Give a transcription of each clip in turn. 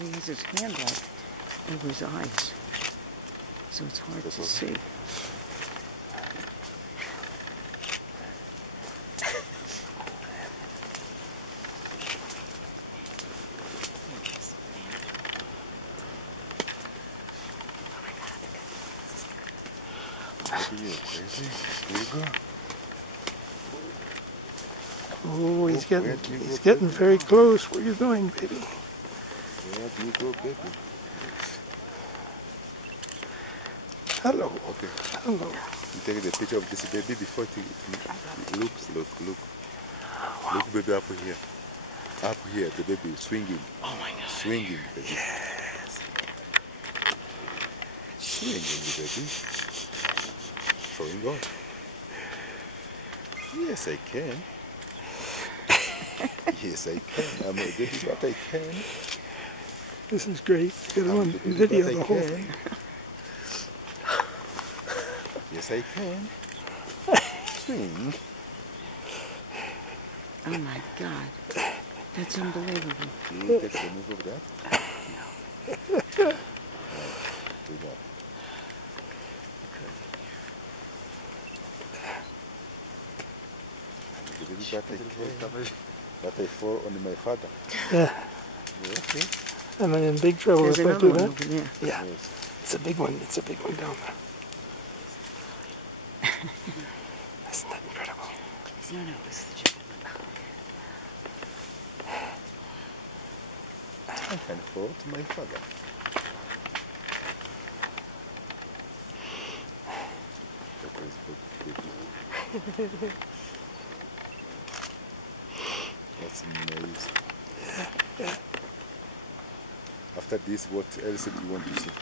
he has his hand like over his eyes, so it's hard to see. Oh, he's getting very close. Where are you going, baby? Where do you go, baby? Hello. Okay. Hello. You take the picture of this baby before it looks. Look. Wow. Look, baby, up here. Up here, the baby swinging. Oh my God. Swinging, baby. Yes. Swinging, baby. Showing off. Yes, I can. Yes, I can. I'm a baby, but I can. This is great. Get on video the whole thing. Yes, I can. Swing. Oh my God. That's unbelievable. Can you take the move of that? No. Do that. But I fall on my father. Yeah. Okay. Am I in big trouble There's if I do another one that? over there. Yeah. Yes. It's a big one. It's a big one down there. Isn't that incredible? No, this is the chicken one. I can fall to my father. That is good. That's amazing. Yeah. After this, what else do you want to see?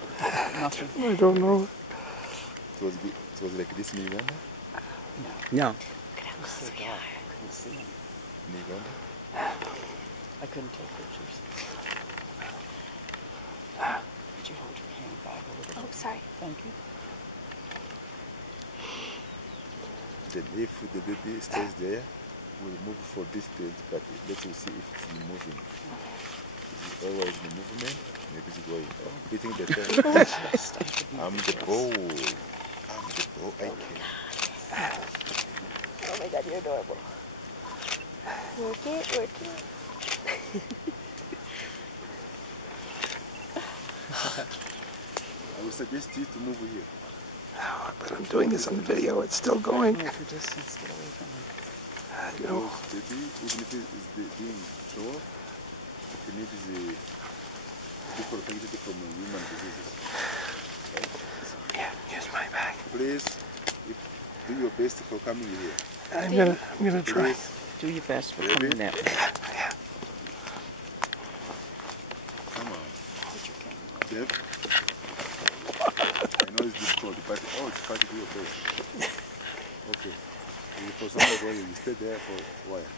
Nothing. I don't know. It was like this in Uganda? No. Couldn't see him. In Uganda? I couldn't take pictures. Would you hold your hand back a little bit? Oh, sorry. Thank you. Then if the baby stays there, we'll move for distance, but let's see if it's moving. Is it always in movement? Maybe it's going. Oh, beating the tail. I'm the ball. I'm the ball. I can. Oh my God, you're adorable. Work it. I would suggest you to move here. Oh, but I'm doing this on video. It's still going. Yeah, for distance, get away from him. I know. Baby, even if it's being show, it needs the be protected from human diseases. Right? Yeah, here's my bag. Please, do your best for coming here. I'm gonna try. Please. Do your best for Baby. coming that way. Yeah. Come on. Deb. I know it's difficult, but it's fun to do your best. Okay. For some of you stay there for a while.